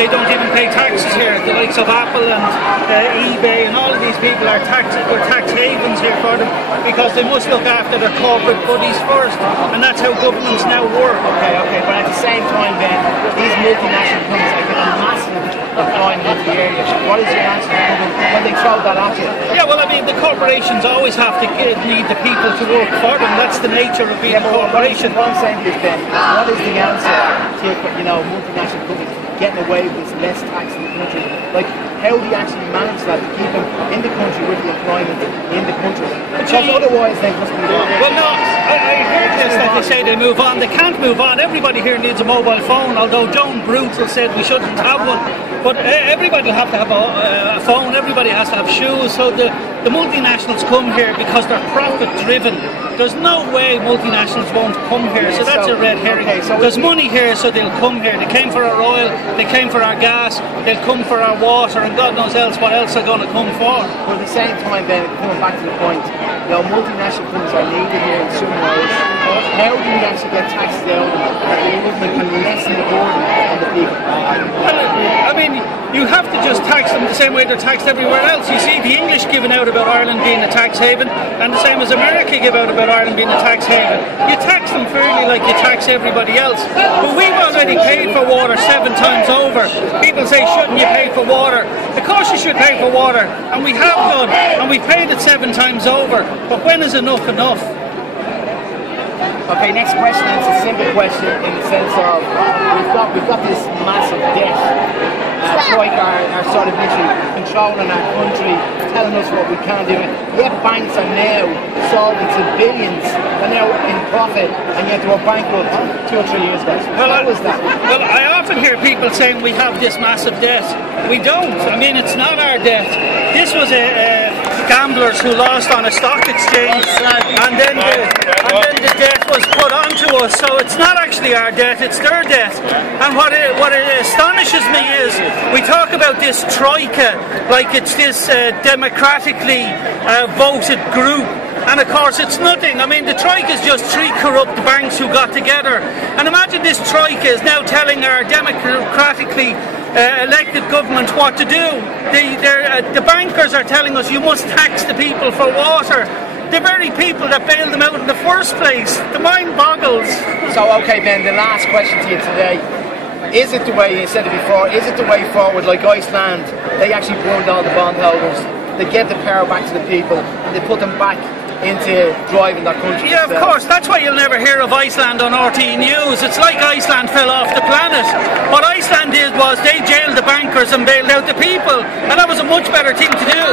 they don't even pay taxes here. The likes of Apple and eBay and all of these people are tax havens here for them because they must look after their corporate buddies first, and that's how governments now work. Okay, but at the same time then, these multinational companies are getting massive employment into the area. What is your answer to them when they throw that at you? Yeah, well, I mean, the corporations always have to need the people to work for them. That's the nature of being a corporation. What I'm saying is then, what is the answer to multinational companies getting away with this less tax in the country? Like, how do you actually manage that to keep them in the country with the employment in the country? Because otherwise they must be there. Well, no, I heard this that they say they move on. They can't move on. Everybody here needs a mobile phone, although Joan Brutal said we shouldn't have one. But everybody will have to have a phone. Everybody has to have shoes. So the multinationals come here because they're profit driven. There's no way multinationals won't come here. So that's a red herring. There's money here, so they'll come here. They came for our oil. They came for our gas. They'll come for our water, and God knows what else they're going to come for. But at the same time, then coming back to the point, multinational companies are needed here in some ways. How do we actually get taxes down that the government can lessen the burden on the people? I mean, you have to just tax them the same way they're taxed everywhere else. You see the English giving out about Ireland being a tax haven, and the same as America give out about Ireland being a tax haven. You tax them fairly like you tax everybody else. But we've already paid for water 7 times over. People say, shouldn't you pay for water? Of course you should pay for water, and we have done, and we've paid it 7 times over. But when is enough enough? Okay, next question. It's a simple question in the sense of we've got this massive debt. Troika are sort of literally controlling our country, telling us what we can do. Yet banks are now solvent to billions, are now in profit, and yet they were bankrupt 2 or 3 years ago. How was that? Well, I often hear people saying we have this massive debt. We don't. I mean, it's not our debt. This was gamblers who lost on a stock exchange, and then the debt was put onto us. So it's not actually our debt; it's their debt. And what astonishes me is we talk about this troika like it's this democratically voted group. And of course it's nothing. I mean, the Troika is just 3 corrupt banks who got together. And imagine this Troika is now telling our democratically elected government what to do. The bankers are telling us you must tax the people for water. The very people that bailed them out in the first place. The mind boggles. So, okay, Ben, the last question to you today. Is it the way, you said it before, is it the way forward like Iceland? They actually burned all the bondholders. They gave the power back to the people and they put them back into driving their country. Yeah, of course. That's why you'll never hear of Iceland on RT News. It's like Iceland fell off the planet. What Iceland did was they jailed the bankers and bailed out the people, and that was a much better thing to do.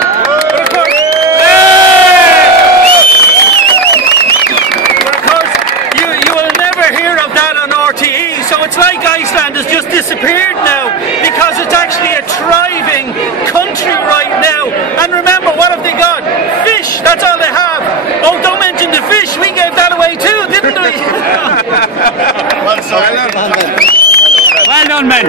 But of course, you will never hear of that on RTE. So it's like Iceland has just disappeared now because it's actually a thriving country right now. And remember, what have they got? Fish. That's all they have. Oh, don't mention the fish. We gave that away too, didn't we? Well done, man.